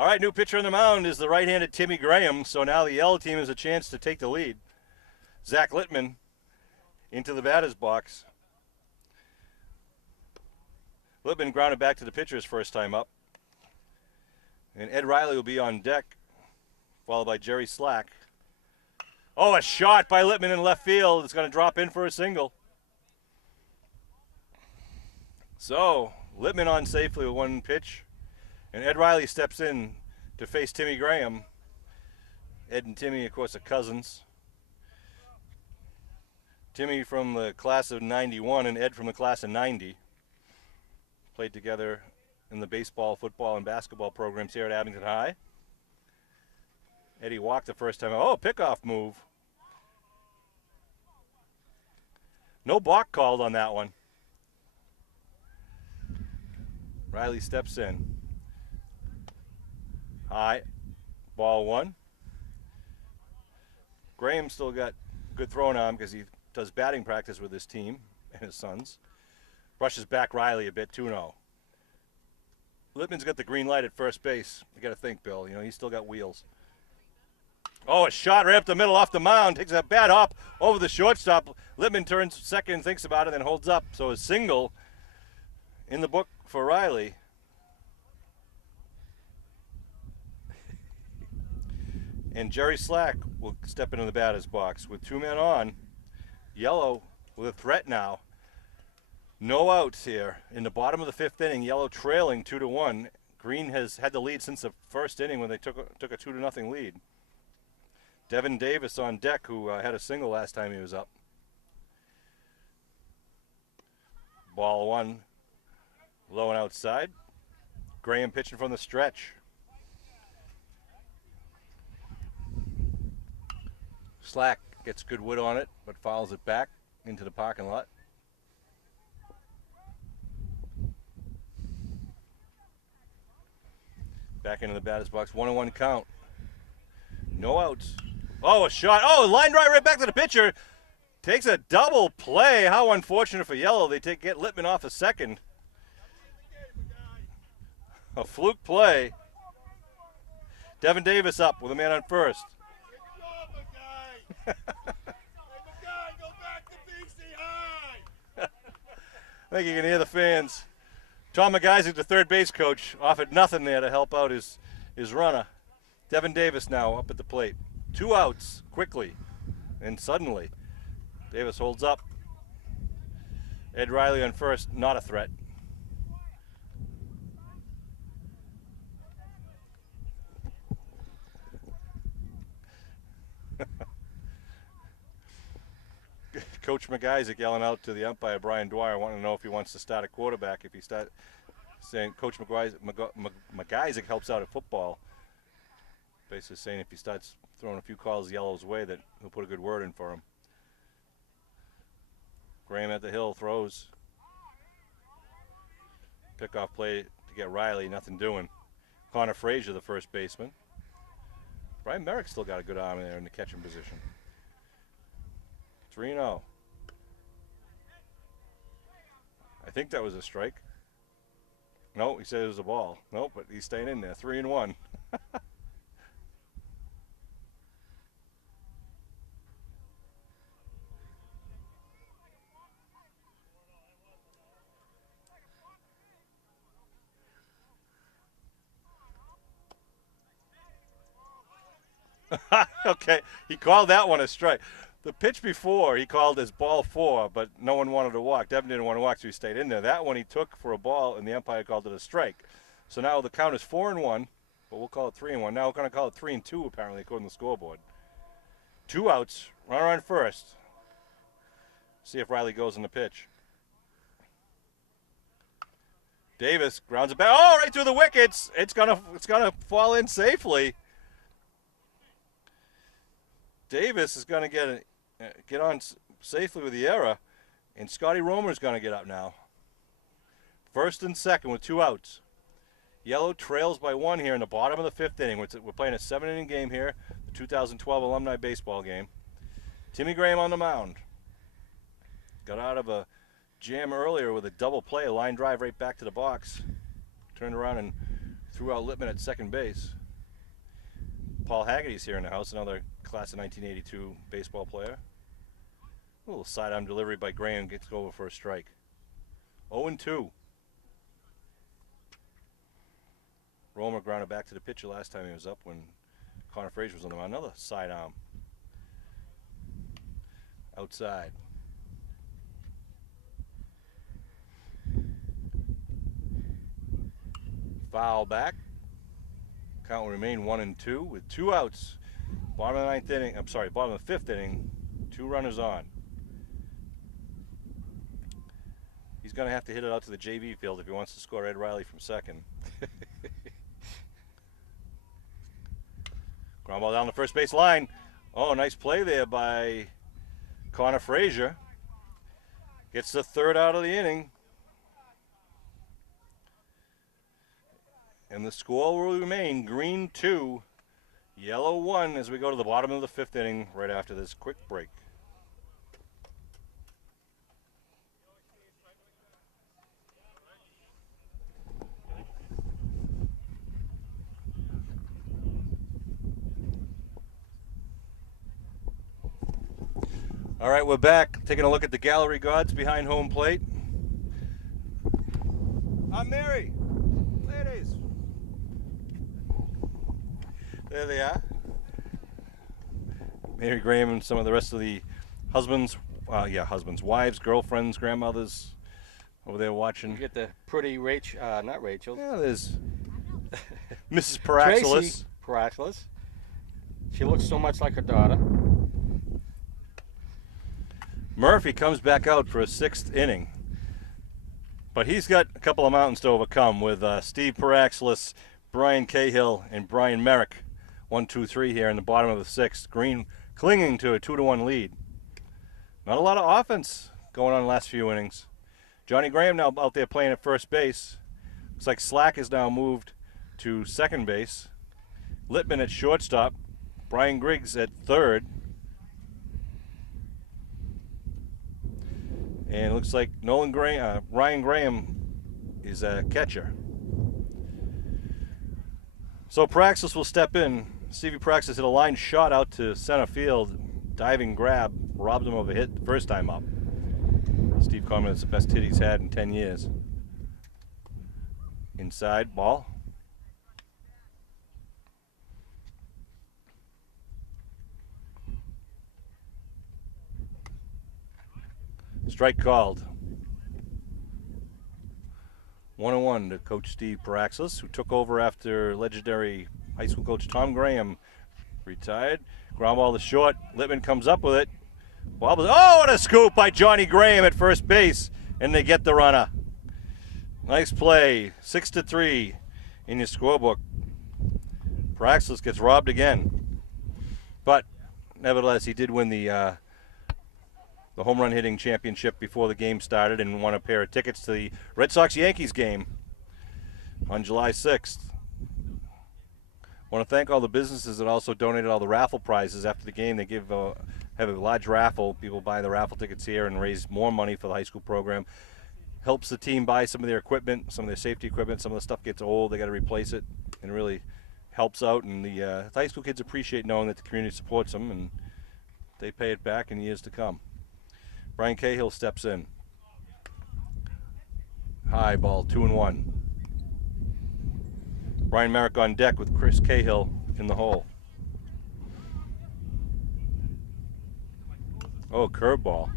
All right, new pitcher on the mound is the right-handed Timmy Graham, so now the yellow team has a chance to take the lead. Zach Littman into the batter's box. Littman grounded back to the pitcher his first time up. And Ed Riley will be on deck, followed by Jerry Slack. Oh, a shot by Littman in left field. It's going to drop in for a single. So, Littman on safely with one pitch. And Ed Riley steps in to face Timmy Graham. Ed and Timmy, of course, are cousins. Timmy from the class of 91 and Ed from the class of 90. Played together in the baseball, football, and basketball programs here at Abington High. Eddie walked the first time. Oh, pickoff move. No balk called on that one. Riley steps in. High. Ball one. Graham still got good throwing arm because he does batting practice with his team and his sons. Brushes back Riley a bit, 2-0. Littman's got the green light at first base. You got to think, Bill. You know, he's still got wheels. Oh, a shot right up the middle off the mound. Takes a bad hop over the shortstop. Littman turns second, thinks about it, then holds up. So a single in the book for Riley. And Jerry Slack will step into the batter's box with two men on. Yellow with a threat now. No outs here. In the bottom of the fifth inning, Yellow trailing 2-1. Green has had the lead since the first inning when they took a 2-0 lead. Devin Davis on deck, who had a single last time he was up. Ball one, low and outside. Graham pitching from the stretch. Slack gets good wood on it, but fouls it back into the parking lot. Back into the batter's box, 1-1 count. No outs. Oh, a shot. Oh, a line drive right back to the pitcher. Takes a double play. How unfortunate for Yellow. They get Littman off a second. A fluke play. Devin Davis up with a man on first. I think you can hear the fans. Tom McIsaac, the third base coach, offered nothing there to help out his runner. Devin Davis now up at the plate. 2 outs quickly and suddenly. Davis holds up. Ed Riley on first, not a threat. Coach McIsaac yelling out to the umpire, Brian Dwyer, wanting to know if he wants to start a quarterback. If he start saying Coach McIsaac helps out at football. Basically saying if he starts throwing a few calls Yellow's way that he'll put a good word in for him. Graham at the hill throws. Pickoff play to get Riley, nothing doing. Connor Frazier, the first baseman. Brian Merrick still got a good arm there in the catching position. 3-0. I think that was a strike. No, he said it was a ball. Nope, but he's staying in there. 3-1. Okay, he called that one a strike. The pitch before he called as ball 4, but no one wanted to walk. Devin didn't want to walk, so he stayed in there. That one he took for a ball, and the umpire called it a strike. So now the count is 4-1, but we'll call it 3-1. Now we're going to call it 3-2, apparently, according to the scoreboard. 2 outs, runner on first. See if Riley goes in the pitch. Davis grounds it back. Oh, right through the wickets. It's gonna fall in safely. Davis is going to get on safely with the error, and Scotty Romer is going to get up now. First and second with 2 outs. Yellow trails by 1 here in the bottom of the 5th inning. We're playing a 7-inning game here, the 2012 Alumni baseball game. Timmy Graham on the mound. Got out of a jam earlier with a double play, a line drive right back to the box. Turned around and Threw out Lippman at second base. Paul Haggerty's here in the house, another class of 1982 baseball player. A little sidearm delivery by Graham, gets over for a strike. 0-2. Romer grounded back to the pitcher last time he was up when Connor Frazier was on the mound. Another sidearm. Outside. Foul back. Count will remain 1-2 with 2 outs. Bottom of the ninth inning. I'm sorry, bottom of the 5th inning. 2 runners on. He's going to have to hit it out to the JV field if he wants to score Ed Riley from second. Ground ball down the first base line. Oh, nice play there by Connor Frazier. Gets the 3rd out of the inning. And the score will remain green 2, yellow 1 as we go to the bottom of the 5th inning right after this quick break. All right, we're back, taking a look at the gallery gods behind home plate. I'm Mary. Ladies. There they are. Mary Graham and some of the rest of the husbands, wives, girlfriends, grandmothers over there watching. You get the pretty not Rachel. Yeah, there's Mrs. Paraxilus. Tracy Paraxilus. She looks so much like her daughter. Murphy comes back out for a 6th inning. But he's got a couple of mountains to overcome with Steve Paraxilus, Brian Cahill, and Brian Merrick. 1, 2, 3 here in the bottom of the 6th. Green clinging to a 2-1 lead. Not a lot of offense going on in the last few innings. Johnny Graham now out there playing at first base. Looks like Slack is now moved to second base. Lippman at shortstop. Brian Griggs at third. And it looks like Ryan Graham is a catcher. So Praxis will step in. Stevie Praxis hit a line shot out to center field. Diving grab, robbed him of a hit the first time up. Steve commented it's the best hit he's had in 10 years. Inside, ball. Strike called. 1-1 to Coach Steve Paraxis, who took over after legendary high school coach Tom Graham retired. Ground ball to short. Lippman comes up with it. Wobbles. Oh, what a scoop by Johnny Graham at first base, and they get the runner. Nice play. 6-3 in your scorebook. Paraxis gets robbed again, but nevertheless, he did win the home run hitting championship before the game started and won a pair of tickets to the Red Sox-Yankees game on July 6th. I want to thank all the businesses that also donated all the raffle prizes after the game. They have a large raffle. People buy the raffle tickets here and raise more money for the high school program. Helps the team buy some of their equipment, some of their safety equipment. Some of the stuff gets old. They got to replace it, and really helps out. And the high school kids appreciate knowing that the community supports them, and they pay it back in years to come. Brian Cahill steps in. High ball, 2-1. Brian Merrick on deck with Chris Cahill in the hole. Oh, curveball.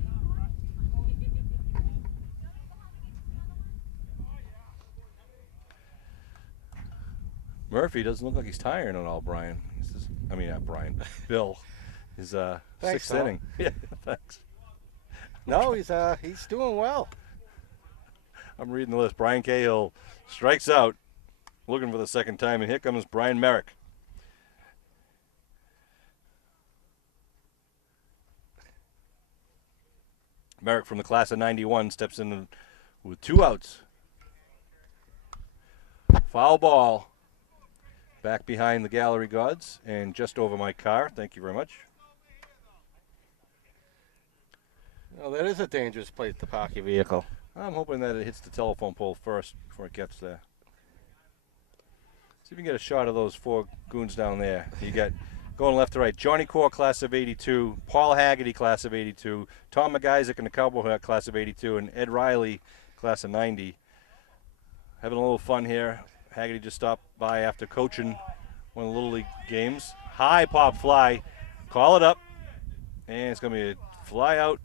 Murphy doesn't look like he's tiring at all, Brian. Not Brian. Bill. His Thanks, 6th inning. Yeah, thanks. No, he's doing well. I'm reading the list. Brian Cahill strikes out, looking for the second time, and here comes Brian Merrick. Merrick from the class of 91 steps in with 2 outs. Foul ball. Back behind the gallery gods and just over my car. Thank you very much. Well, that is a dangerous place to park your vehicle. I'm hoping that it hits the telephone pole first before it gets there. See if you can get a shot of those 4 goons down there. You got going left to right. Johnny Core, class of 82. Paul Haggerty, class of 82. Tom McIsaac in the Cowboy Hat, class of 82. And Ed Riley, class of 90. Having a little fun here. Haggerty just stopped by after coaching one of the Little League games. High pop fly. Call it up. And it's going to be a fly out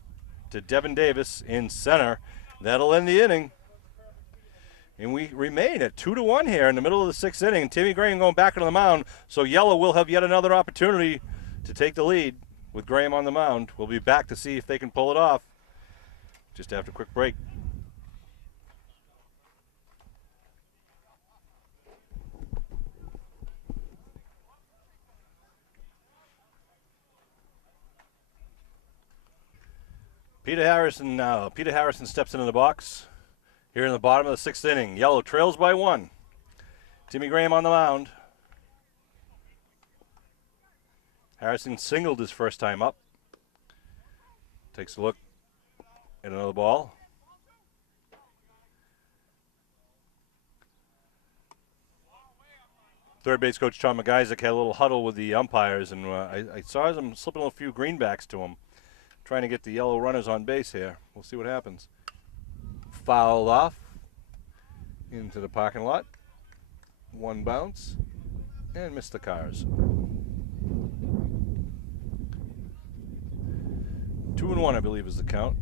to Devin Davis in center. That'll end the inning. And we remain at 2-1 here in the middle of the 6th inning. Timmy Graham going back onto the mound. So Yellow will have yet another opportunity to take the lead with Graham on the mound. We'll be back to see if they can pull it off just after a quick break. Peter Harrison steps into the box. Here in the bottom of the 6th inning, Yellow trails by 1. Timmy Graham on the mound. Harrison singled his first time up. Takes a look at another ball. Third base coach Tom McIsaac had a little huddle with the umpires, and I saw him slipping a few greenbacks to him, trying to get the Yellow runners on base here. We'll see what happens. Fouled off into the parking lot. 1 bounce and missed the cars. 2-1, I believe, is the count.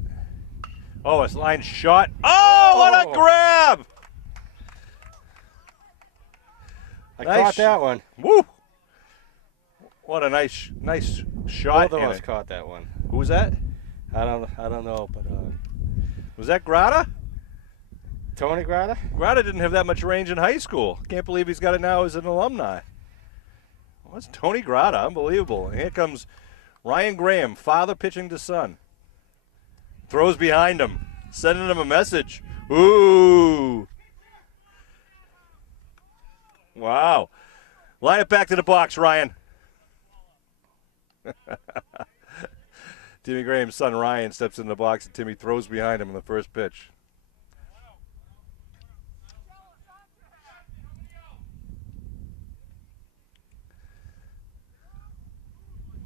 Oh, it's line shot. Oh, what a grab! I caught that one. Woo! What a nice shot. Both of us caught that one. Who was that? I don't know, but Was that Grata? Tony Grata? Grata didn't have that much range in high school. Can't believe he's got it now as an alumni. Well, it's Tony Grata. Unbelievable. And here comes Ryan Graham, father pitching to son. Throws behind him, sending him a message. Ooh. Wow. Line it back to the box, Ryan. Timmy Graham's son, Ryan, steps in the box, and Timmy throws behind him in the first pitch.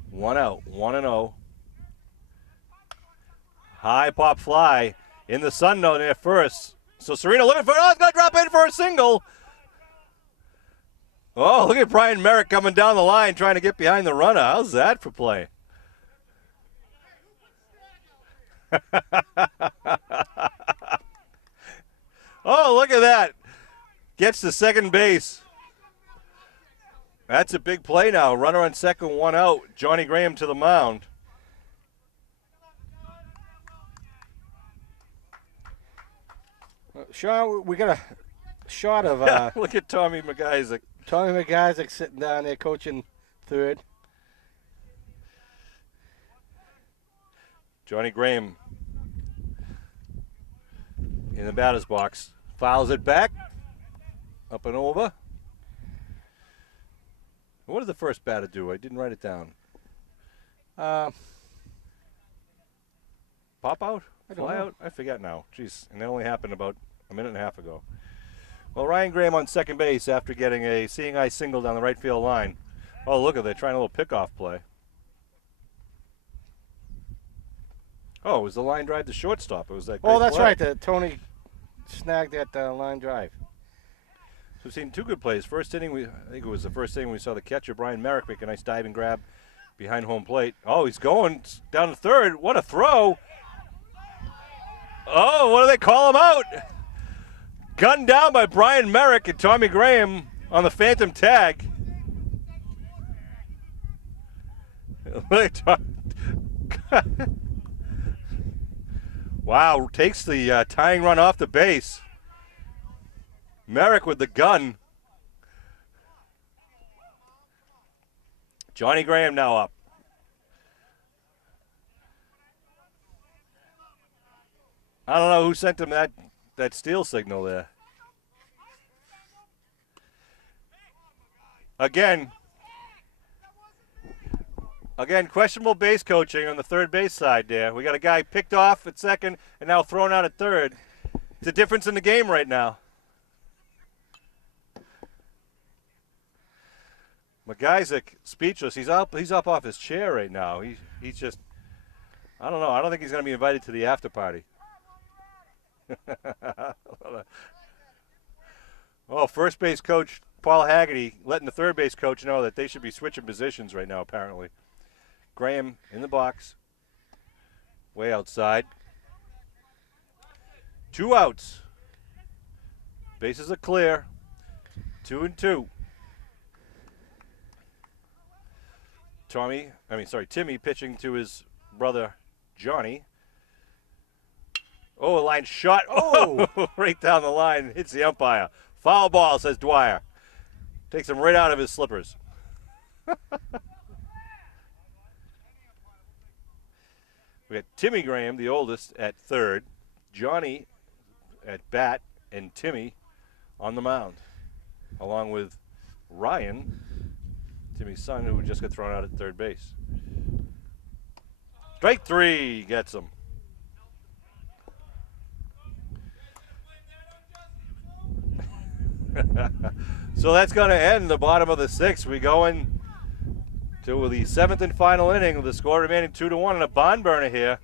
One out, 1-0. High pop fly in the sun though near first. So Serena looking for it. Oh, it's going to drop in for a single. Oh, look at Brian Merrick coming down the line trying to get behind the runner. How's that for play? Oh, look at that. Gets to second base. That's a big play now. Runner on second, 1 out. Johnny Graham to the mound. Sean, we got a shot of Look at Tommy McIsaac. Tommy McIsaac sitting down there coaching third. Johnny Graham in the batter's box. Fouls it back. Up and over. What did the first batter do? I didn't write it down. Pop out? Fly out? I forget now. Jeez, and that only happened about a minute and a half ago. Well, Ryan Graham on second base after getting a seeing eye single down the right field line. Oh, look at that. Trying a little pickoff play. Oh, it was the line drive to shortstop. It was that great that's play. right. Tony snagged that line drive. So we've seen 2 good plays. First inning, I think it was the first inning we saw the catcher, Brian Merrick, make a nice diving grab behind home plate. Oh, he's going down to third. What a throw. Oh, what do they call him out? Gunned down by Brian Merrick and Tommy Graham on the phantom tag. Wow, takes the tying run off the base. Merrick with the gun. Johnny Graham now up. I don't know who sent him that steal signal there. Again, questionable base coaching on the third base side there. We got a guy picked off at second and now thrown out at third. It's a difference in the game right now. McIsaac, speechless. He's up off his chair right now. He's just, I don't know. I don't think he's going to be invited to the after party. Oh, first base coach Paul Haggerty letting the third base coach know that they should be switching positions right now, apparently. Graham in the box. Way outside. 2 outs. Bases are clear. 2-2. Timmy pitching to his brother Johnny. Oh, a line shot. Oh, right down the line. Hits the umpire. Foul ball, says Dwyer. Takes him right out of his slippers. We got Timmy Graham, the oldest, at third. Johnny at bat, and Timmy on the mound, along with Ryan, Timmy's son, who just got thrown out at third base. Strike 3 gets him. So that's going to end the bottom of the 6th. We go in to the 7th and final inning with the score remaining 2-1 and a barn burner here.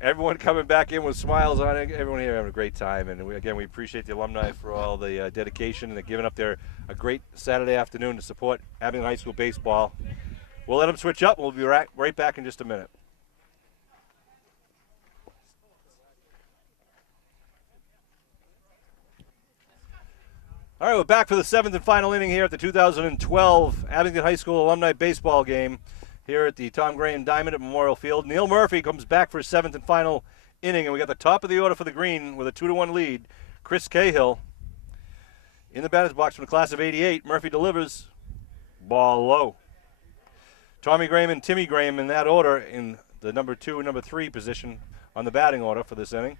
Everyone coming back in with smiles on it. Everyone here having a great time. And we appreciate the alumni for all the dedication and giving up a great Saturday afternoon to support Abingdon High School baseball. We'll let them switch up. We'll be right back in just a minute. All right, we're back for the 7th and final inning here at the 2012 Abingdon High School Alumni Baseball game here at the Tom Graham Diamond at Memorial Field. Neil Murphy comes back for his 7th and final inning, and we got the top of the order for the Green with a 2-1 lead. Chris Cahill in the batter's box from the class of '88. Murphy delivers. Ball low. Tommy Graham and Timmy Graham in that order in the number 2 and number 3 position on the batting order for this inning.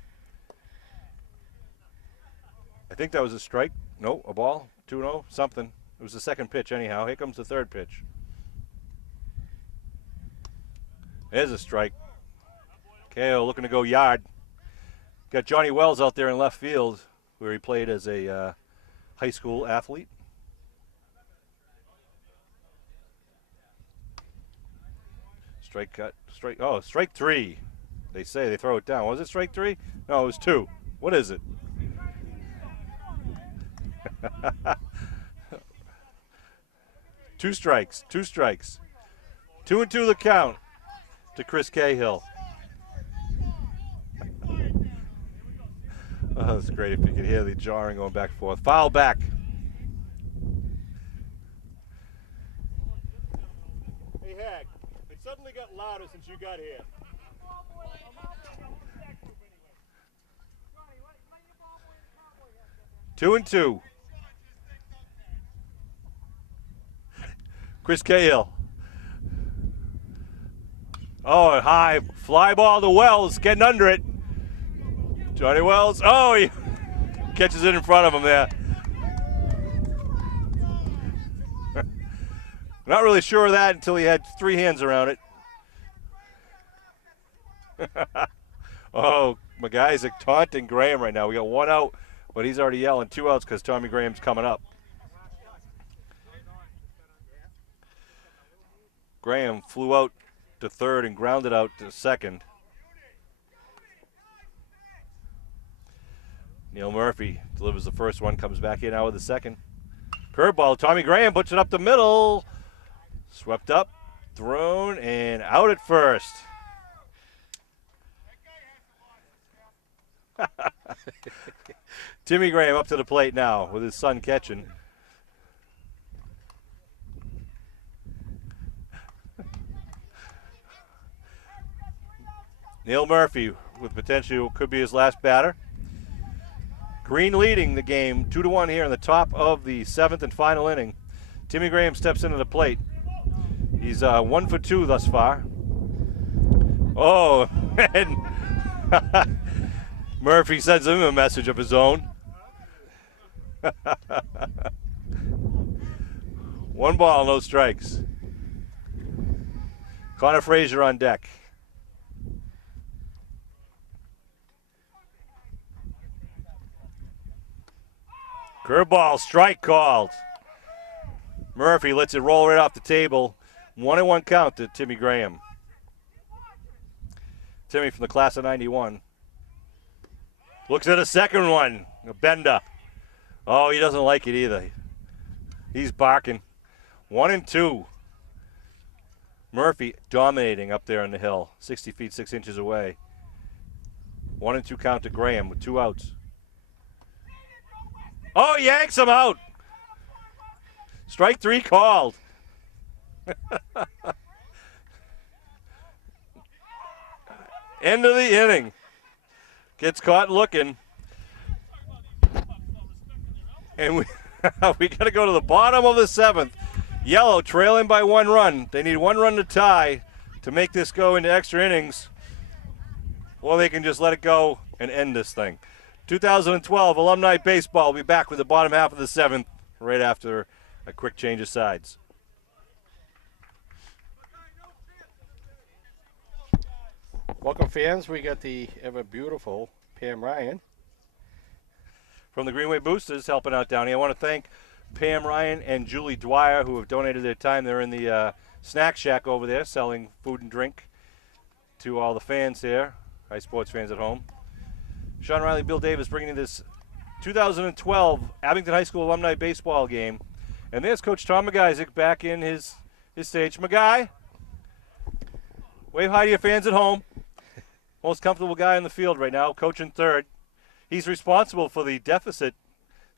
I think that was a strike. No, a ball. 2-0, something. It was the second pitch anyhow. Here comes the third pitch. There's a strike. Cahill looking to go yard. Got Johnny Wells out there in left field where he played as a high school athlete. Strike cut. Strike 3. They say they throw it down. Was it strike 3? No, it was 2. What is it? Two strikes. 2-2 the count to Chris Cahill. Oh, that's great if you could hear the jarring going back and forth. Foul back. Hey, Hag, it suddenly got louder since you got here. 2-2. Chris Cahill. Oh, high fly ball to Wells, getting under it. Johnny Wells. Oh, he catches it in front of him there. Not really sure of that until he had 3 hands around it. Oh, McIsaac taunting Graham right now. We got 1 out, but he's already yelling 2 outs because Tommy Graham's coming up. Graham flew out to third and grounded out to second. Neil Murphy delivers the first one, comes back in now with the second. Curveball, Tommy Graham puts it up the middle. Swept up, thrown, and out at first. Timmy Graham up to the plate now with his son catching. Neil Murphy with potential could be his last batter. Green leading the game 2-1 here in the top of the 7th and final inning. Timmy Graham steps into the plate. He's 1 for 2 thus far. Oh, and Murphy sends him a message of his own. 1 ball, no strikes. Connor Frazier on deck. Curveball, strike called. Murphy lets it roll right off the table. 1-1 count to Timmy Graham. Timmy from the class of 91. Looks at a second one. A bender. Oh, he doesn't like it either. He's barking. 1-2. Murphy dominating up there on the hill. 60 feet, 6 inches away. 1-2 count to Graham with 2 outs. Oh, yanks him out. Strike 3 called. End of the inning. Gets caught looking. And we we got to go to the bottom of the 7th. Yellow trailing by 1 run. They need 1 run to tie to make this go into extra innings. Or they can just let it go and end this thing. 2012 Alumni Baseball will be back with the bottom half of the 7th right after a quick change of sides. Welcome, fans. We got the ever beautiful Pam Ryan From the Greenway Boosters helping out down here. I want to thank Pam Ryan and Julie Dwyer who have donated their time. They're in the snack shack over there selling food and drink to all the fans here, high sports fans at home. Sean Riley, Bill Davis bringing in this 2012 Abington High School Alumni Baseball game. And there's Coach Tom McGuisaac back in his stage. McGuy, wave hi to your fans at home. Most comfortable guy in the field right now, coaching third. He's responsible for the deficit,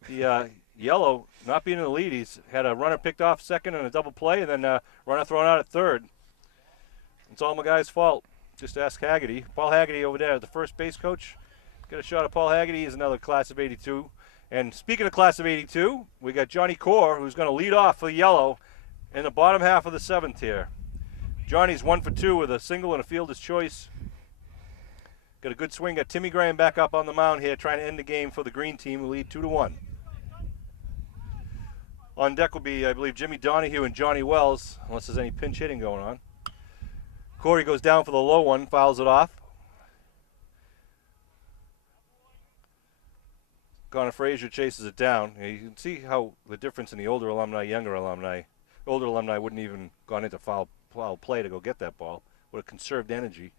the Yellow not being in the lead. He's had a runner picked off second and a double play, and then a runner thrown out at third. It's all McGuy's fault. Just ask Haggerty. Paul Haggerty over there, the first base coach. Get a shot at Paul Haggerty. He's another class of 82. And speaking of class of 82, we got Johnny Core, who's going to lead off for Yellow in the bottom half of the 7th here. Johnny's 1 for 2 with a single and a fielder's choice. Got a good swing. Got Timmy Graham back up on the mound here, trying to end the game for the green team, who lead 2-1. On deck will be, I believe, Jimmy Donahue and Johnny Wells, unless there's any pinch hitting going on. Corey goes down for the low one, fouls it off. Connor Frazier chases it down. You can see how the difference in the older alumni, younger alumni. Older alumni wouldn't even gone into foul play to go get that ball. Would have conserved energy,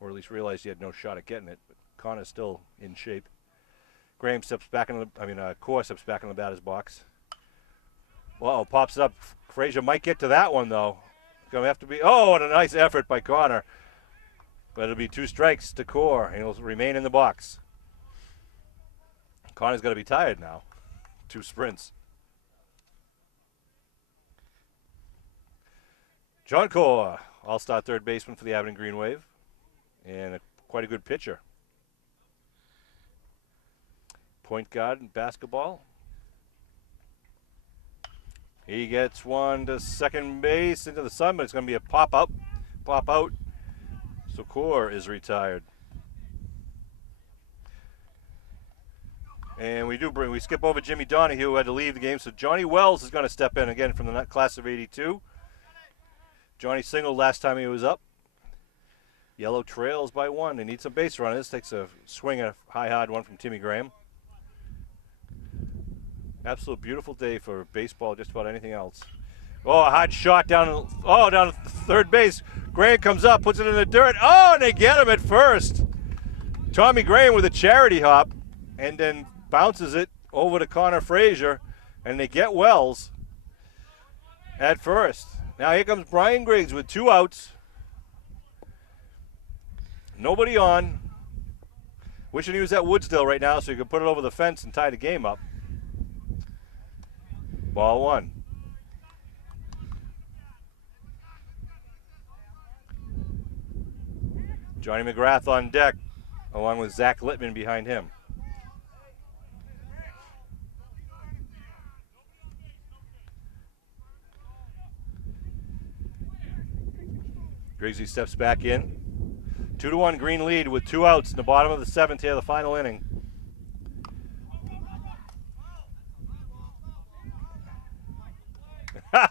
or at least realized he had no shot at getting it. But Connor's still in shape. Graham steps back in the, Core steps back in the batter's box. Uh-oh, pops it up. Frazier might get to that one, though. Going to have to be, what a nice effort by Connor. But it'll be 2 strikes to Core, and he'll remain in the box. Connor's got to be tired now. 2 sprints. John Core, all-star third baseman for the Abington Green Wave, and quite a good pitcher. Point guard in basketball. He gets one to second base into the sun, but it's going to be a pop out. So Core is retired. And we skip over Jimmy Donahue, who had to leave the game. So Johnny Wells is going to step in again from the class of 82. Johnny singled last time he was up. Yellow trails by 1. They need some base runners. Takes a swing at a high hard one from Timmy Graham. Absolute beautiful day for baseball, just about anything else. Oh, a hot shot down to third base. Graham comes up, puts it in the dirt. Oh, and they get him at first. Tommy Graham with a charity hop, and then bounces it over to Connor Frazier, and they get Wells at first. Now here comes Brian Griggs with 2 outs. Nobody on. Wishing he was at Woodsdale right now so he could put it over the fence and tie the game up. Ball 1. Johnny McGrath on deck, along with Zach Littman behind him. Grigsby steps back in. 2-1 Green lead with 2 outs in the bottom of the 7th here, the final inning.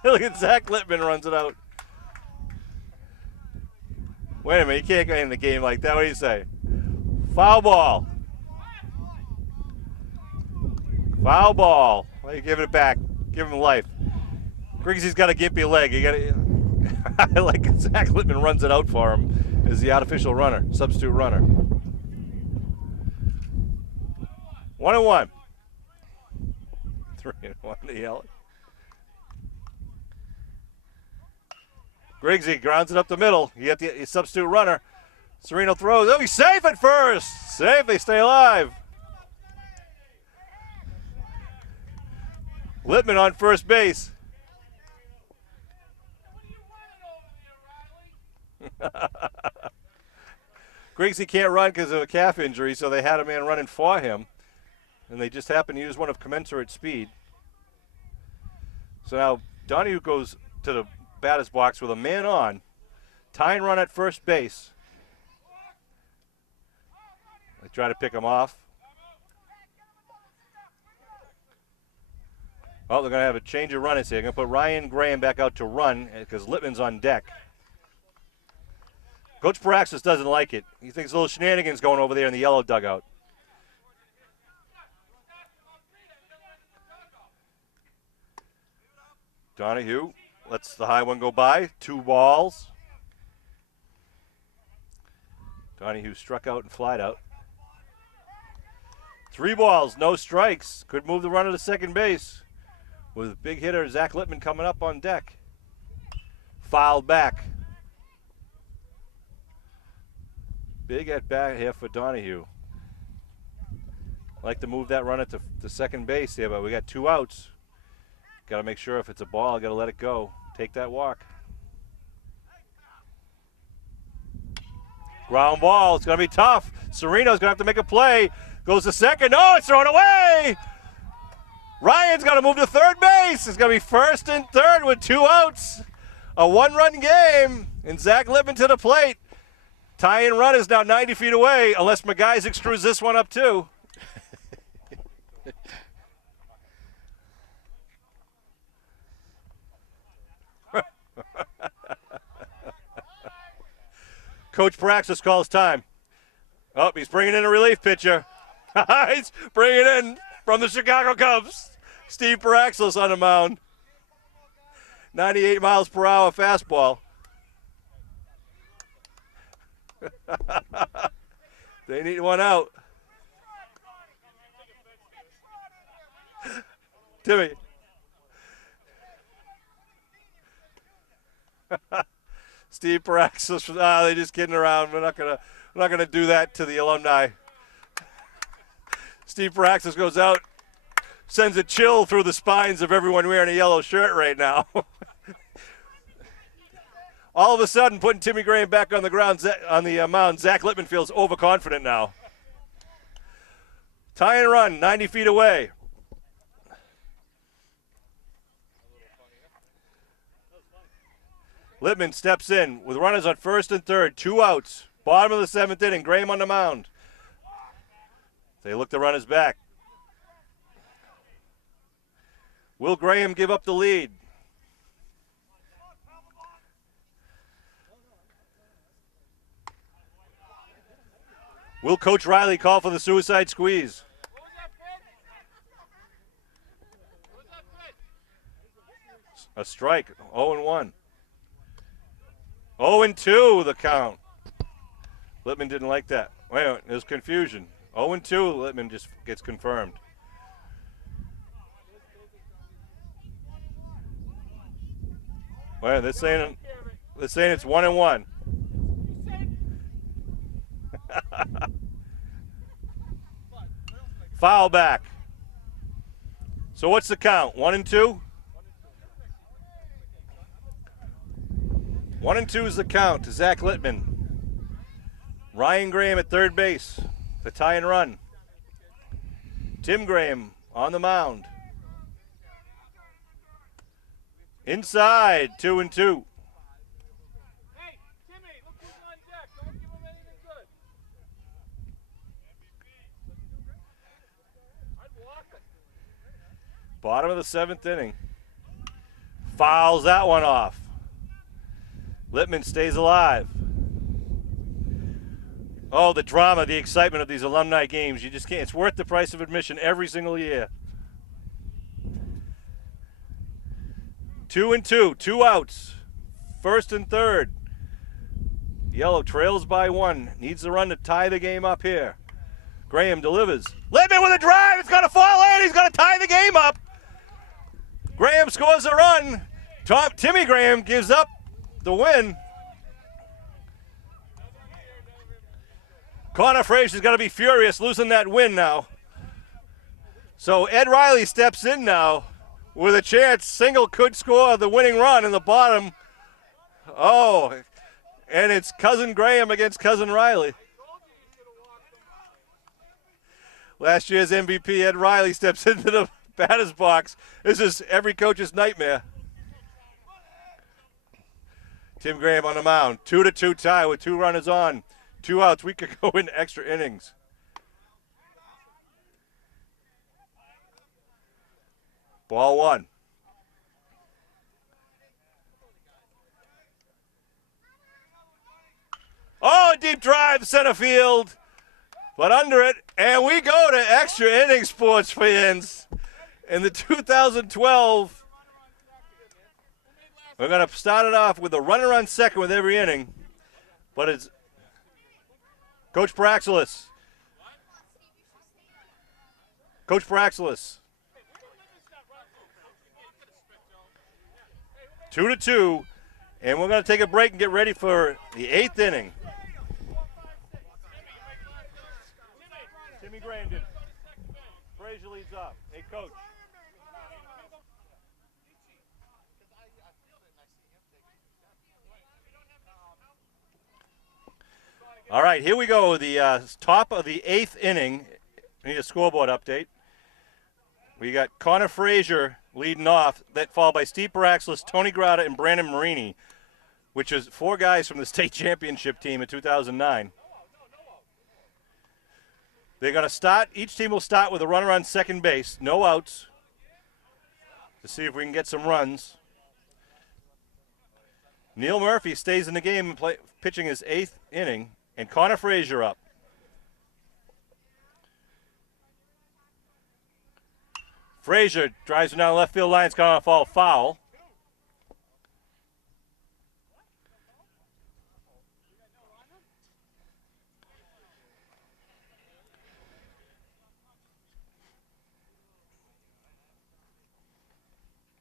Look at Zach Littman runs it out. Wait a minute, you can't go in the game like that. What do you say? Foul ball. Foul ball. Well, you give it back. Give him life. Griggsy's got a gimpy leg. You got I like Zach Lippman runs it out for him as the artificial runner, substitute runner. 1-1. 3-1 to yell. Griggsy grounds it up the middle. You get the substitute runner. Sereno throws. Oh, he's safe at first. Safe. They stay alive. Lippman on first base. Griggsy can't run because of a calf injury, so they had a man running for him. And they just happened to use one of commensurate speed. So now Donahue goes to the batter's box with a man on. Tie and run at first base. They try to pick him off. Oh, they're going to have a change of runners here. They're going to put Ryan Graham back out to run because Lippman's on deck. Coach Paraxis doesn't like it. He thinks little shenanigans going over there in the yellow dugout. Donahue lets the high one go by. 2 balls. Donahue struck out and flied out. 3 balls, no strikes. Could move the runner to second base with big hitter Zach Lippman coming up on deck. Fouled back. Big at bat here for Donahue. Like to move that runner to second base here, but we got 2 outs. Got to make sure if it's a ball, got to let it go. Take that walk. Ground ball. It's going to be tough. Sereno's going to have to make a play. Goes to second. Oh, it's thrown away. Ryan's got to move to third base. It's going to be first and third with 2 outs. A 1-run game. And Zach Lippman to the plate. Tie and run is now 90 feet away, unless McGuise screws this one up too. Coach Paraxis calls time. Oh, he's bringing in a relief pitcher. He's bringing in from the Chicago Cubs. Steve Paraxis on the mound. 98 miles per hour fastball. They need one out. Timmy. Steve Paraxis. They're just kidding around. We're not gonna do that to the alumni. Steve Paraxis goes out, sends a chill through the spines of everyone wearing a yellow shirt right now. All of a sudden, putting Timmy Graham back on the ground on the mound, Zach Lippman feels overconfident now. Tie and run, 90 feet away. Lippman steps in with runners on first and third, 2 outs. Bottom of the 7th inning, Graham on the mound. They look the runners back. Will Graham give up the lead? Will Coach Riley call for the suicide squeeze? A strike, 0-1. 0-2 the count. Lippman didn't like that. Wait a minute, there's confusion. 0-2, Lippman just gets confirmed. Well, they're saying it's 1-1. Foul back. So what's the count? 1-2? 1-2 is the count to Zach Lippman. Ryan Graham at third base. The tie and run. Tim Graham on the mound. Inside, 2-2. Hey, Timmy, look who's on deck. Don't give him anything good. I'd walk him. Bottom of the 7th inning. Fouls that one off. Lippman stays alive. Oh, the drama, the excitement of these alumni games. You just can't. It's worth the price of admission every single year. 2-2, 2 outs. First and third. Yellow trails by 1. Needs the run to tie the game up here. Graham delivers. Littman with a drive. It's going to fall in. He's going to tie the game up. Graham scores a run. Timmy Graham gives up the win. Connor Frazier's going to be furious losing that win now. So Ed Riley steps in now with a chance. Single could score the winning run in the bottom. Oh, and it's Cousin Graham against Cousin Riley. Last year's MVP Ed Riley steps into the batter's box. This is every coach's nightmare. Tim Graham on the mound. 2-2 tie with 2 runners on. 2 outs. We could go in extra innings. Ball 1. Oh, deep drive, center field. But under it, and we go to extra innings, sports fans. In the 2012, we're going to start it off with a runner on second with every inning. But it's Coach Praxelis. Coach Praxelis. 2-2, and we're going to take a break and get ready for the 8th inning. Timmy Graham did. Frazier leads off. Hey, Coach. All right, here we go. The top of the 8th inning. We need a scoreboard update. We got Connor Frazier leading off, that followed by Steve Paraxlis, Tony Grata, and Brandon Marini, which is 4 guys from the state championship team in 2009. They're going to start, each team will start with a runner on second base, no outs, to see if we can get some runs. Neil Murphy stays in the game, pitching his 8th inning, and Connor Frazier up. Frazier drives him down the left field line. It's going to fall foul.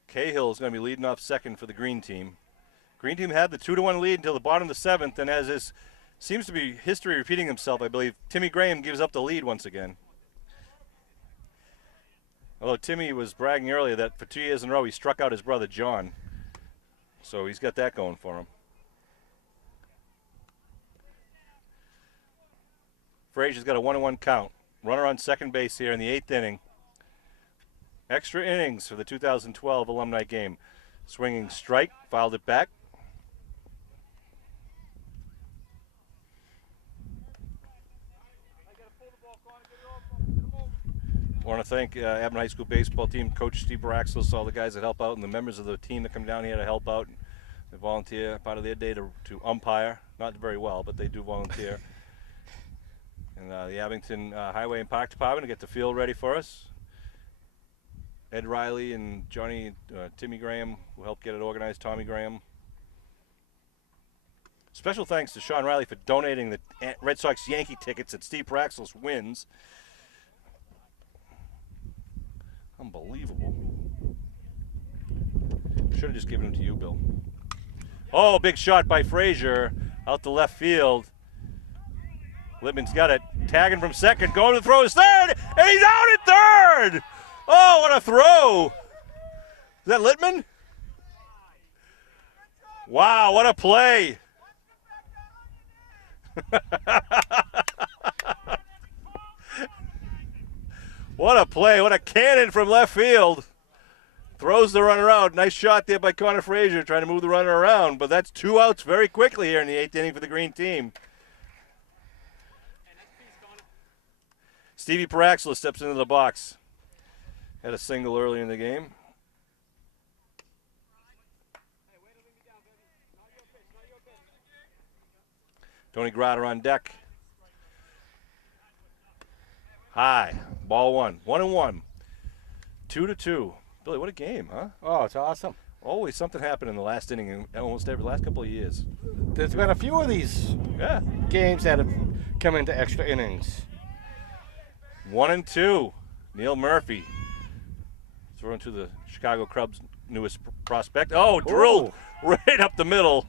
Cahill is going to be leading off second for the green team. Green team had the 2-1 lead until the bottom of the 7th, and as is seems to be history repeating himself, I believe, Timmy Graham gives up the lead once again. Although Timmy was bragging earlier that for 2 years in a row he struck out his brother John. So he's got that going for him. Frazier's got a 1-1 count. Runner on second base here in the 8th inning. Extra innings for the 2012 alumni game. Swinging strike, fouled it back. I want to thank Aberdeen High School baseball team, Coach Steve Baraxlos, all the guys that help out, and the members of the team that come down here to help out. They volunteer part of their day to umpire. Not very well, but they do volunteer. And the Abington Highway and Park Department to get the field ready for us. Ed Riley and Timmy Graham who helped get it organized, Tommy Graham. Special thanks to Sean Riley for donating the Red Sox Yankee tickets that Steve Baraxlos wins. Unbelievable. Should have just given him to you, Bill. Oh, big shot by Frazier out the left field. Littman's got it. Tagging from second, going to throw his third, and he's out at third! Oh, what a throw! Is that Littman? Wow, what a play! What a play, what a cannon from left field. Throws the runner out. Nice shot there by Connor Frazier trying to move the runner around, but that's 2 outs very quickly here in the 8th inning for the green team. Stevie Paraxelis steps into the box. Had a single early in the game. Tony Grata on deck. High. Ball 1. 1-1. 2-2. Billy, what a game, huh? Oh, it's awesome. Always something happened in the last inning in almost every last couple of years. There's been a few of these Yeah. games that have come into extra innings. 1-2. Neil Murphy throwing to the Chicago Cubs' newest prospect. Oh, drilled right up the middle.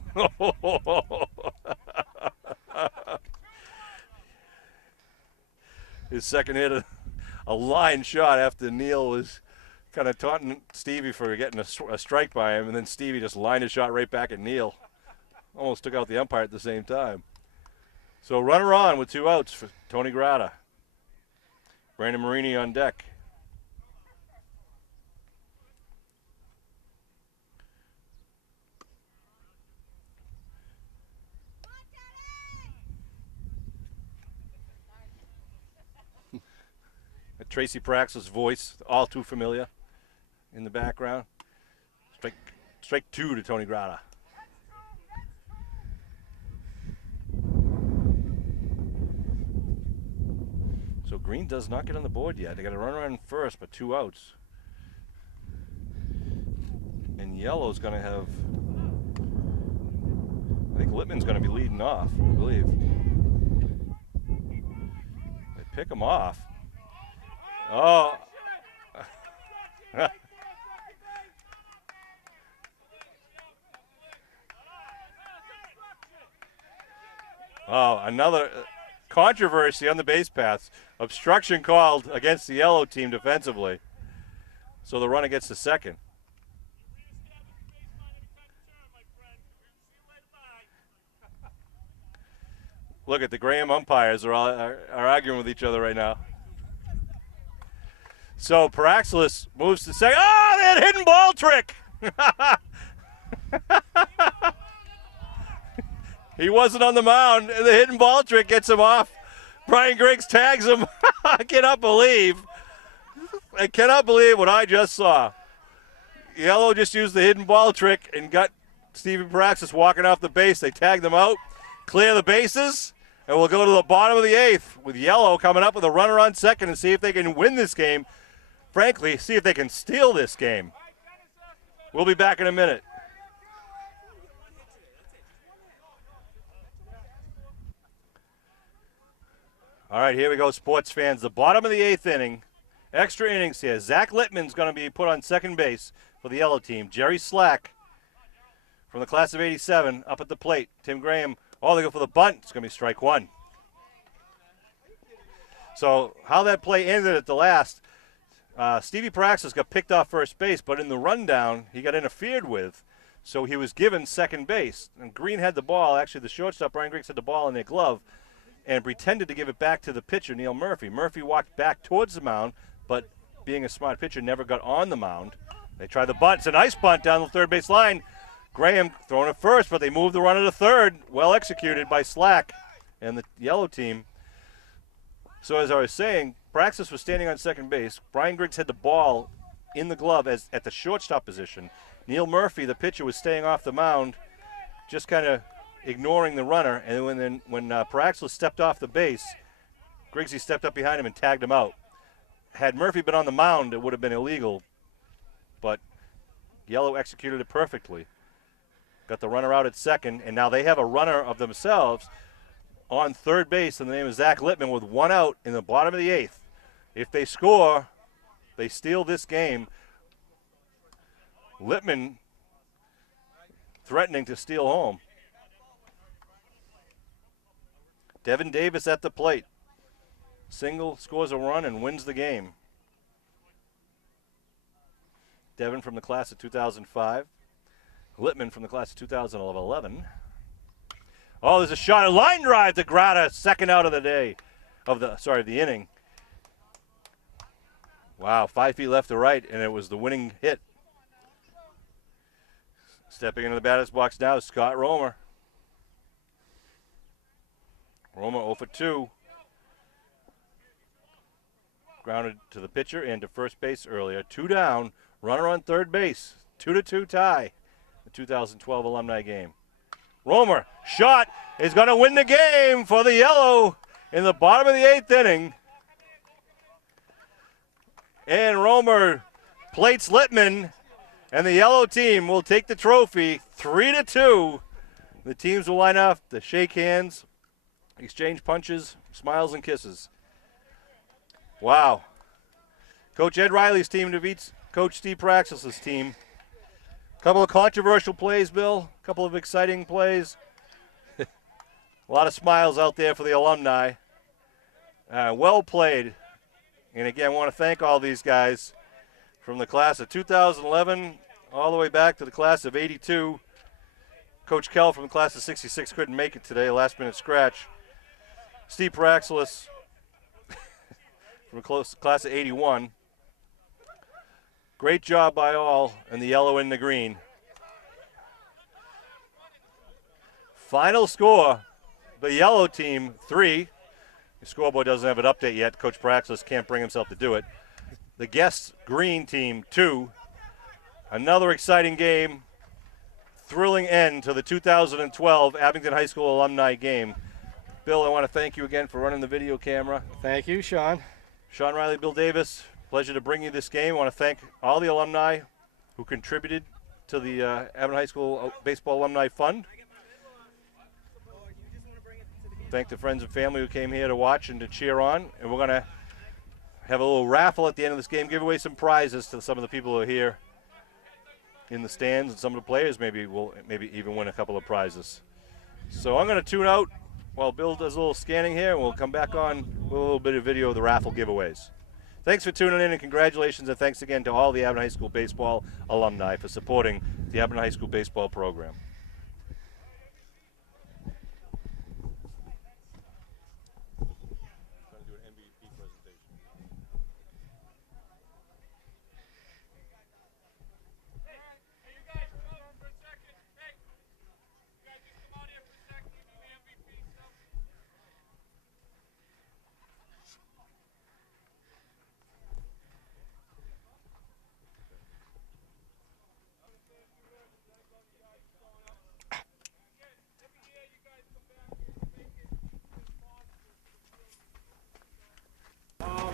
His second hit, a line shot after Neil was kind of taunting Stevie for getting a strike by him, and then Stevie just lined a shot right back at Neil. Almost took out the umpire at the same time. So runner on with 2 outs for Tony Grata. Brandon Marini on deck. Tracy Prax's voice, all too familiar in the background. Strike 2 to Tony Grata. So Green does not get on the board yet. They got a runner on first, but 2 outs. And Yellow's going to have, I think Littman's going to be leading off, I believe. They pick him off. Oh. Oh, another controversy on the base paths. Obstruction called against the yellow team defensively. So the runner gets to second. Look at the Graham umpires are arguing with each other right now. So Paraxlis moves to second. Oh, that hidden ball trick! He wasn't on the mound, and the hidden ball trick gets him off. Brian Griggs tags him. I cannot believe what I just saw. Yellow just used the hidden ball trick and got Steven Paraxis walking off the base. They tagged him out, clear the bases, and we'll go to the bottom of the 8th with Yellow coming up with a runner on second and see if they can win this game. Frankly, see if they can steal this game. We'll be back in a minute. All right, here we go, sports fans. The bottom of the 8th inning. Extra innings here. Zach Littman's going to be put on second base for the yellow team. Jerry Slack from the class of 87 up at the plate. Tim Graham, they go for the bunt. It's going to be strike 1. So how that play ended at the last, Stevie Paraxis got picked off first base, but in the rundown, he got interfered with. So he was given second base. And Green had the ball. Actually, the shortstop, Brian Griggs, had the ball in their glove and pretended to give it back to the pitcher, Neil Murphy. Murphy walked back towards the mound, but being a smart pitcher, never got on the mound. They tried the bunt. It's a nice bunt down the third base line. Graham throwing it first, but they moved the runner to third. Well executed by Slack and the yellow team. So as I was saying, Praxis was standing on second base. Brian Griggs had the ball in the glove at the shortstop position. Neil Murphy, the pitcher, was staying off the mound, just kind of ignoring the runner. And when Praxis stepped off the base, Griggsy stepped up behind him and tagged him out. Had Murphy been on the mound, it would have been illegal. But Yellow executed it perfectly. Got the runner out at second, and now they have a runner of themselves on third base, and the name is Zach Littman with 1 out in the bottom of the 8th. If they score, they steal this game. Littman threatening to steal home. Devin Davis at the plate. Single, scores a run, and wins the game. Devin from the class of 2005. Littman from the class of 2011. Oh, there's a shot, a line drive to Grata, second out of the day, of the inning. Wow, 5 feet left to right, and it was the winning hit. Stepping into the batter's box now is Scott Romer. Romer 0 for 2. Grounded to the pitcher and to first base earlier. 2 down, runner on third base. 2-2 tie. The 2012 Alumni game. Romer, shot, is going to win the game for the yellow in the bottom of the 8th inning. And Romer plates Littman, And the yellow team will take the trophy 3-2. The teams will line up to shake hands, exchange punches, smiles, and kisses. Wow. Coach Ed Riley's team defeats Coach Steve Praxis' team. A couple of controversial plays, Bill. A couple of exciting plays. A lot of smiles out there for the alumni. Well played. And again, I want to thank all these guys from the class of 2011 all the way back to the class of 82. Coach Kell from the class of 66 couldn't make it today, last minute scratch. Steve Praxis from the class of 81. Great job by all in the yellow and the green. Final score, the yellow team 3. The scoreboard doesn't have an update yet. Coach Praxis can't bring himself to do it. The guests green team 2. Another exciting game. Thrilling end to the 2012 Abington High School alumni game. Bill, I want to thank you again for running the video camera. Thank you, Sean. Sean Riley, Bill Davis, pleasure to bring you this game. I want to thank all the alumni who contributed to the Abington High School Baseball Alumni Fund. Thank the friends and family who came here to watch and to cheer on. And we're going to have a little raffle at the end of this game, give away some prizes to some of the people who are here in the stands, and some of the players maybe will even win a couple of prizes. So I'm going to tune out while Bill does a little scanning here, and we'll come back on with a little bit of video of the raffle giveaways. Thanks for tuning in, and congratulations, and thanks again to all the Abington High School baseball alumni for supporting the Abington High School baseball program.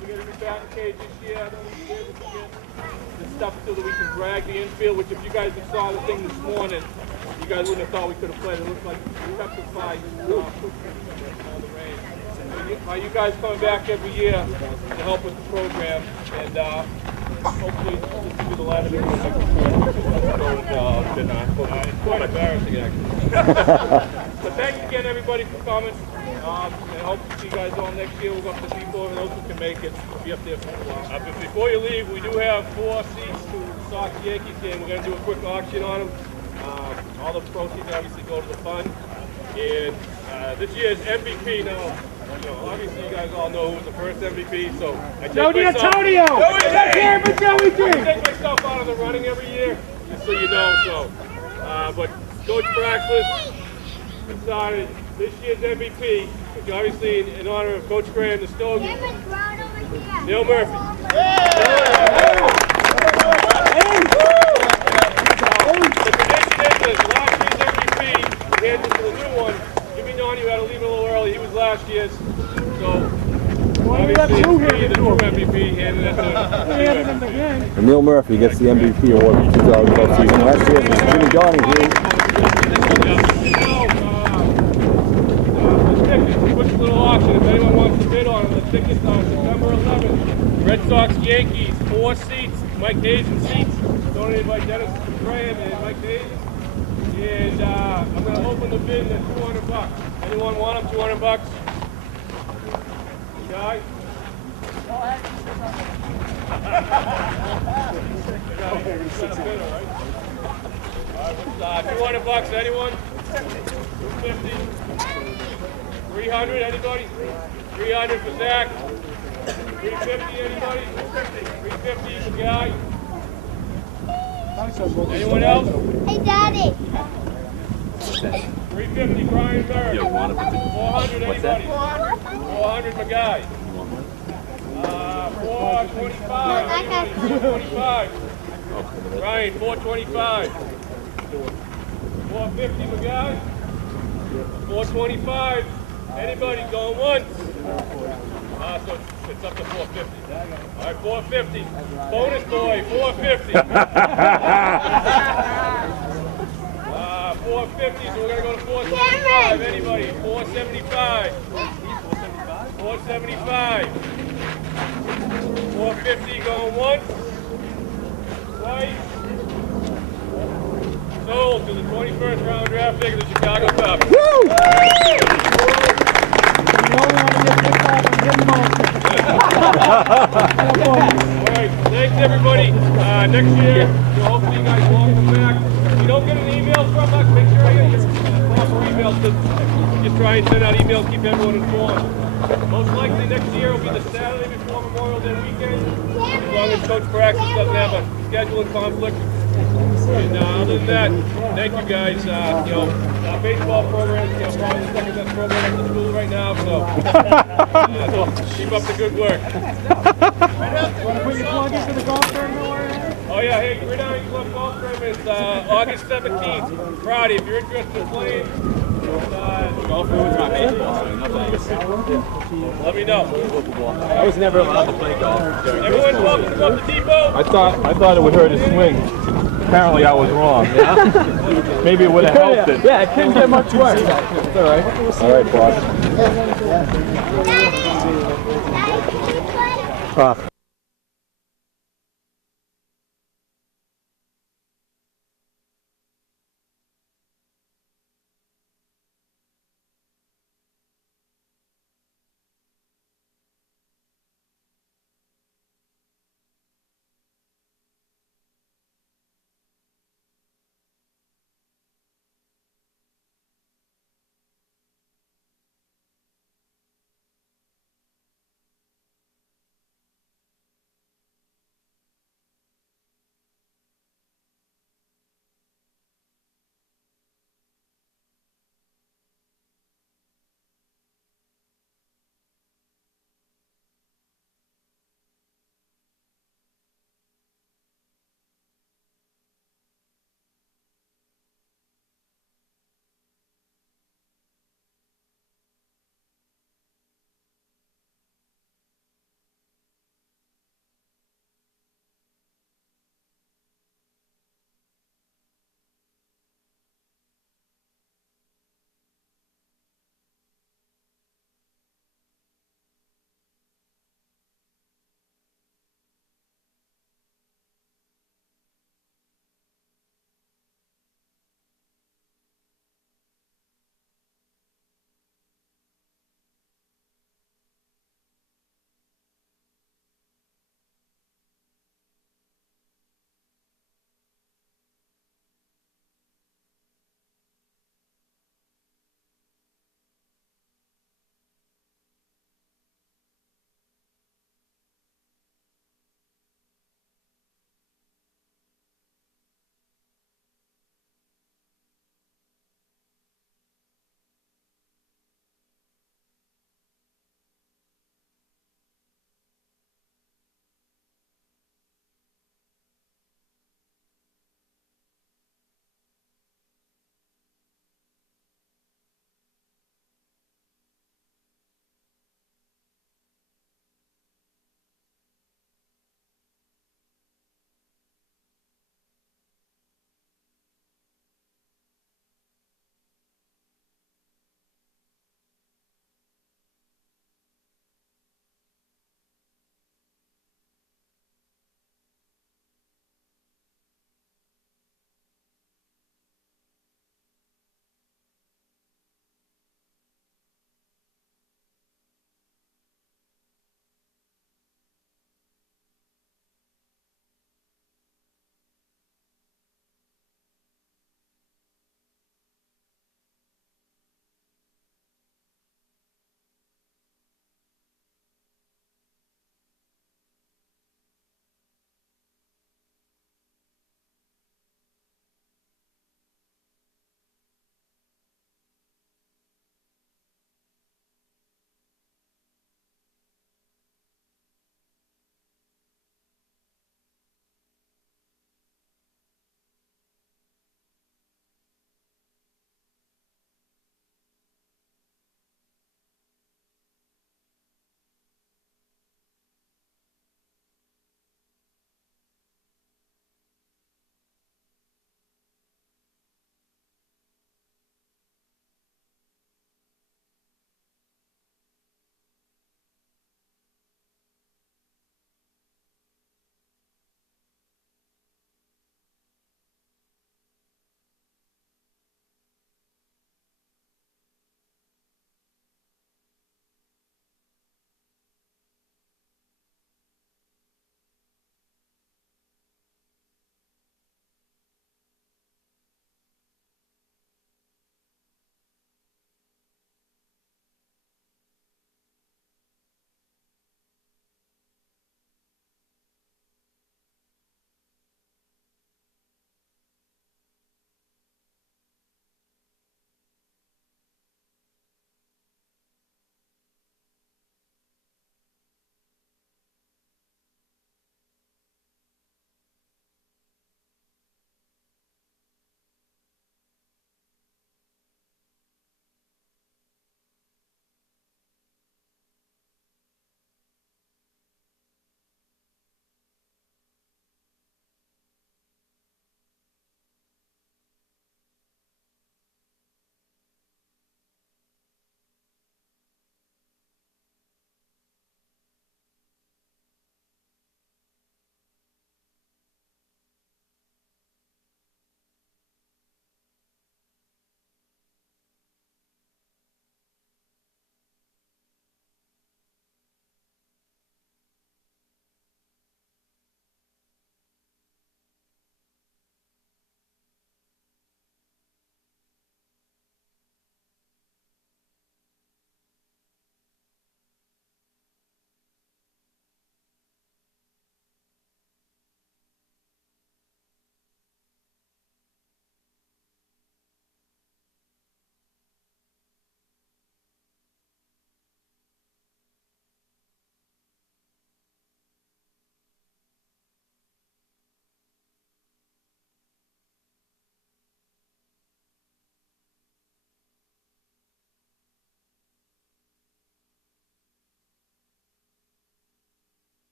We're going to be back in cage this year. I don't want to be able to get the stuff so that we can drag the infield, which if you guys saw the thing this morning, you guys wouldn't have thought we could have played. It looked like we kept the fight all the rain. So you guys coming back every year to help with the program, and hopefully this will be the last year we'll make it's quite embarrassing, actually. So thanks again, everybody, for coming. And hope to see you guys all next year. We'll go up to D4, and those who can make it will be up there for a while. But before you leave, we do have 4 seats to the Sox-Yankees game. We're going to do a quick auction on them. All the proceeds obviously go to the fund. And this year's MVP, now, obviously you guys all know who was the first MVP, so I take myself out of the running every year, just so you know. So, but Coach Praxis decided this year's MVP, which obviously in honor of Coach Graham, the Stogie, Neil Murphy. The tradition is that last year's MVP hands it to the new one. Jimmy Donnie had to leave a little early. He was last year's. So obviously the true MVP handed it to him. And Neil Murphy gets the MVP award for 2012 season. Last year it was Jimmy Donnie. Quick little auction. If anyone wants to bid on it, the tickets on September 11th. Red Sox Yankees, 4 seats, Mike Hazen seats, donated by Dennis Graham and Mike Hazen. And I'm going to open the bid at $200. Anyone want them? $200? Guy? Go ahead. $200, anyone? 250. 300, anybody? 300 for Zach. 350, anybody? 350 for Guy. Anyone else? Hey, Daddy. 350, Brian Bird. 400, anybody? 400 for Guy. 425, anybody? 425. Ryan, 425. 450 for Guy. 425. Anybody going once? So it's up to 450. All right, 450. Bonus boy, 450. 450, so we're going to go to 475. Anybody? 475. 475. 450 going once. Twice. Sold to the 21st round draft pick of the Chicago Cubs. Alright, thanks everybody. Next year, hopefully you guys will all come back. If you don't get an email from us, make sure you get your proper emails. Just try and send out emails, keep everyone informed. Most likely next year will be the Saturday before Memorial Day weekend, as long as Coach Praxis doesn't have a scheduling conflict. And other than that, thank you guys. Our baseball program is probably the second best program at the school right now, so keep up the good work. Oh yeah, hey, right now you club golf tournament. It's August 17th, Friday. If you're interested in playing, let me know. I was never allowed to play golf. Everyone's welcome to go up to Depot. I thought it would hurt his swing. Apparently I was wrong. Yeah? Maybe it would have helped it. Yeah, it couldn't get much worse. It's all right. All right, boss.